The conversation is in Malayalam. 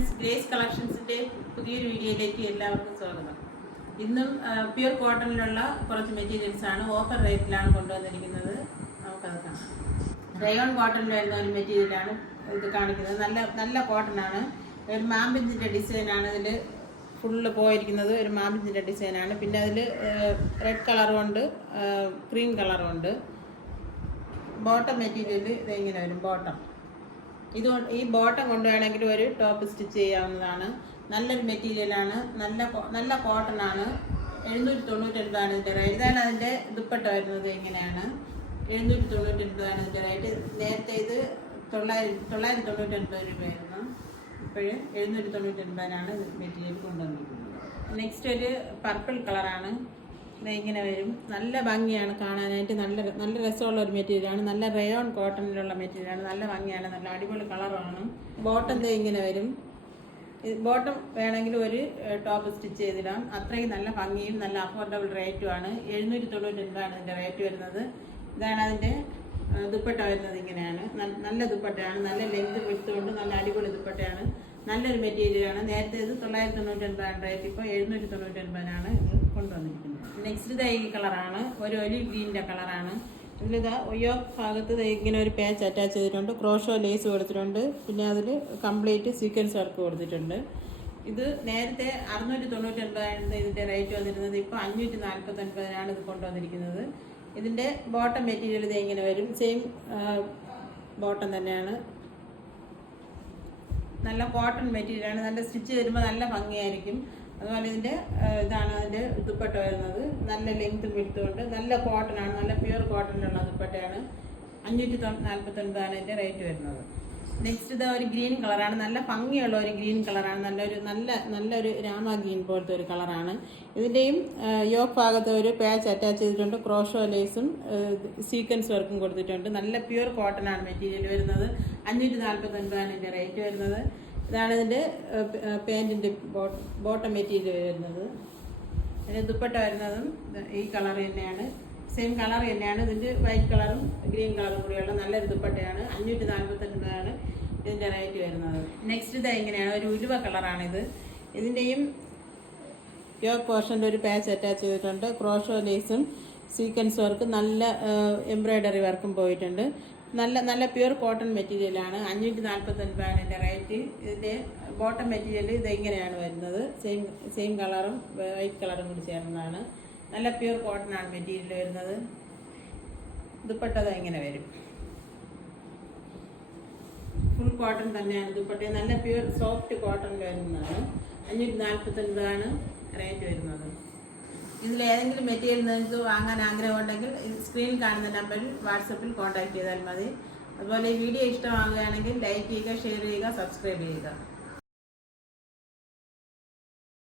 ഫ്രണ്ട്സ്, ഗ്രേസ് കളക്ഷൻസിൻ്റെ പുതിയൊരു വീഡിയോയിലേക്ക് എല്ലാവർക്കും സ്വാഗതം. ഇന്നും പ്യുർ കോട്ടണിലുള്ള കുറച്ച് മെറ്റീരിയൽസാണ് ഓഫർ റേറ്റിലാണ് കൊണ്ടുവന്നിരിക്കുന്നത്. നമുക്കത് കാണാം. റയോൺ കോട്ടണിൽ വരുന്ന ഒരു മെറ്റീരിയലാണ് ഇത് കാണിക്കുന്നത്. നല്ല കോട്ടണാണ്. ഒരു മാമ്പിഞ്ചിൻ്റെ ഡിസൈനാണ് ഇതിൽ ഫുള്ള് പോയിരിക്കുന്നത്. ഒരു മാമ്പിഞ്ചിൻ്റെ ഡിസൈനാണ്. പിന്നെ അതിൽ റെഡ് കളറും ഉണ്ട്, ക്രീം കളറും ഉണ്ട്. ബോട്ടം മെറ്റീരിയൽ ഇതെങ്ങനെ വരും. ബോട്ടം ഈ ബോട്ടം കൊണ്ടുവേണമെങ്കിൽ ഒരു ടോപ്പ് സ്റ്റിച്ച് ചെയ്യാവുന്നതാണ്. നല്ലൊരു മെറ്റീരിയലാണ്, നല്ല കോട്ടൺ ആണ്. 799 ഇതിൻ്റെ റേറ്റ്. ഇതാണ് അതിൻ്റെ ദുപ്പട്ട വരുന്നത്. ഇങ്ങനെയാണ് 799 ഇതിൻ്റെ റേറ്റ്. നേരത്തെ ഇത് 999 രൂപയായിരുന്നു. ഇപ്പോഴും 799 മെറ്റീരിയൽ കൊണ്ടുവന്നിരിക്കുന്നത്. നെക്സ്റ്റ് ഒരു പർപ്പിൾ കളറാണ്. ഇങ്ങനെ വരും. നല്ല ഭംഗിയാണ് കാണാനായിട്ട്. നല്ല രസമുള്ള ഒരു മെറ്റീരിയലാണ്. നല്ല റയോൺ കോട്ടണിലുള്ള മെറ്റീരിയലാണ്. നല്ല ഭംഗിയാണ്, നല്ല അടിപൊളി കളറാണ്. ബോട്ടം ഇങ്ങനെ വരും. ബോട്ടം വേണമെങ്കിൽ ഒരു ടോപ്പ് സ്റ്റിച്ച് ചെയ്തിടാം. അത്രയും നല്ല ഭംഗിയും നല്ല അഫോർഡബിൾ റേറ്റുമാണ്. 799 ഇതിൻ്റെ റേറ്റ് വരുന്നത്. ഇതാണ് അതിൻ്റെ ദുപ്പട്ട വരുന്നത്. ഇങ്ങനെയാണ്. നല്ല ദുപ്പട്ടയാണ്. നല്ല ലെങ്ത് വിട്ടുകൊണ്ട് നല്ല അടിപൊളി ദുപ്പട്ടയാണ്. നല്ലൊരു മെറ്റീരിയലാണ്. നേരത്തെ ഇത് 999 റേറ്റ്, ഇപ്പോൾ 799 ഇത് കൊണ്ടുവന്നിരിക്കുന്നത്. നെക്സ്റ്റ് ഈ കളറാണ്. ഒരു ഒലിവ് ഗ്രീനിൻ്റെ കളറാണ്. ഇതിലിതാ യോക്ക് ഭാഗത്ത് ഇങ്ങനെ ഒരു പാച്ച് അറ്റാച്ച് ചെയ്തിട്ടുണ്ട്. ക്രോഷോ ലേസ് കൊടുത്തിട്ടുണ്ട്. പിന്നെ അതിൽ കംപ്ലീറ്റ് സീക്വൻസ് വർക്ക് കൊടുത്തിട്ടുണ്ട്. ഇത് നേരത്തെ 699 ഇതിൻ്റെ റേറ്റ് വന്നിരുന്നത്. ഇപ്പോൾ 549 ഇത് കൊണ്ടുവന്നിരിക്കുന്നത്. ഇതിൻ്റെ ബോട്ടം മെറ്റീരിയൽ ഇത് ഇങ്ങനെ വരും. സെയിം ബോട്ടം തന്നെയാണ്. നല്ല കോട്ടൺ മെറ്റീരിയലാണ്. നല്ല സ്റ്റിച്ച് വരുമ്പോൾ നല്ല ഭംഗിയായിരിക്കും. അതുപോലെ ഇതാണ് അതിൻ്റെ ദുപ്പട്ട വരുന്നത്. നല്ല ലെങ്ത് വിടുത്തുകൊണ്ട് നല്ല കോട്ടനാണ്. നല്ല പ്യുർ കോട്ടണിലുള്ള ദുപ്പട്ടയാണ്. 549 ഇതിൻ്റെ റേറ്റ് വരുന്നത്. നെക്സ്റ്റ് ഇത് ഒരു ഗ്രീൻ കളറാണ്. നല്ല ഭംഗിയുള്ള ഒരു ഗ്രീൻ കളറാണ്. നല്ലൊരു രാമ ഗ്രീൻ പോലത്തെ ഒരു കളറാണ്. ഇതിൻ്റെയും യോക്ക് ഭാഗത്ത് ഒരു പാച്ച് അറ്റാച്ച് ചെയ്തിട്ടുണ്ട്. ക്രോഷോ ലേസും സീക്വൻസ് വർക്കും കൊടുത്തിട്ടുണ്ട്. നല്ല പ്യുർ കോട്ടനാണ് മെറ്റീരിയൽ വരുന്നത്. 549 ഇതിൻ്റെ റേറ്റ് വരുന്നത്. ഇതാണ് ഇതിൻ്റെ പാൻറ്റിൻ്റെ ബോട്ടം മെറ്റീരിയൽ വരുന്നത്. അതിൻ്റെ ദുപ്പട്ട വരുന്നതും ഈ കളർ തന്നെയാണ്. സെയിം കളർ തന്നെയാണ്. ഇതിൻ്റെ വൈറ്റ് കളറും ഗ്രീൻ കളറും കൂടിയുള്ള നല്ലൊരു ദുപ്പട്ടയാണ്. 549 ഇതിൻ്റെ റേറ്റ് വരുന്നത്. നെക്സ്റ്റ് ഇങ്ങനെയാണ്. ഒരു ഉലുവ കളറാണിത്. ഇതിൻ്റെയും യോക്ക് പോർഷൻ്റെ ഒരു പാച്ച് അറ്റാച്ച് ചെയ്തിട്ടുണ്ട്. ക്രോഷോ ലേസും സീക്വൻസ് വർക്ക് നല്ല എംബ്രോയ്ഡറി വർക്കും പോയിട്ടുണ്ട്. നല്ല പ്യുർ കോട്ടൺ മെറ്റീരിയലാണ്. 549 ഇതിൻ്റെ റേറ്റ്. ഇതിൻ്റെ ബോട്ടം മെറ്റീരിയൽ ഇങ്ങനെയാണ് വരുന്നത്. സെയിം കളറും വൈറ്റ് കളറും കൂടി ചേർന്നതാണ്. നല്ല പ്യുർ കോട്ടൺ ആണ് മെറ്റീരിയൽ വരുന്നത്. ദുപ്പട്ട ഇങ്ങനെ വരും. ഫുൾ കോട്ടൺ തന്നെയാണ് ദുപ്പട്ട. നല്ല പ്യുർ സോഫ്റ്റ് കോട്ടൺ വരുന്നതാണ്. 549 റേറ്റ് വരുന്നത്. ഇതിൽ ഏതെങ്കിലും മെറ്റീരിയൽ നിങ്ങൾക്ക് വാങ്ങാൻ ആഗ്രഹമുണ്ടെങ്കിൽ സ്ക്രീനിൽ കാണുന്ന നമ്പറിൽ വാട്സപ്പിൽ കോൺടാക്ട് ചെയ്താൽ മതി. അതുപോലെ ഈ വീഡിയോ ഇഷ്ടമാകുകയാണെങ്കിൽ ലൈക്ക് ചെയ്യുക, ഷെയർ ചെയ്യുക, സബ്സ്ക്രൈബ് ചെയ്യുക.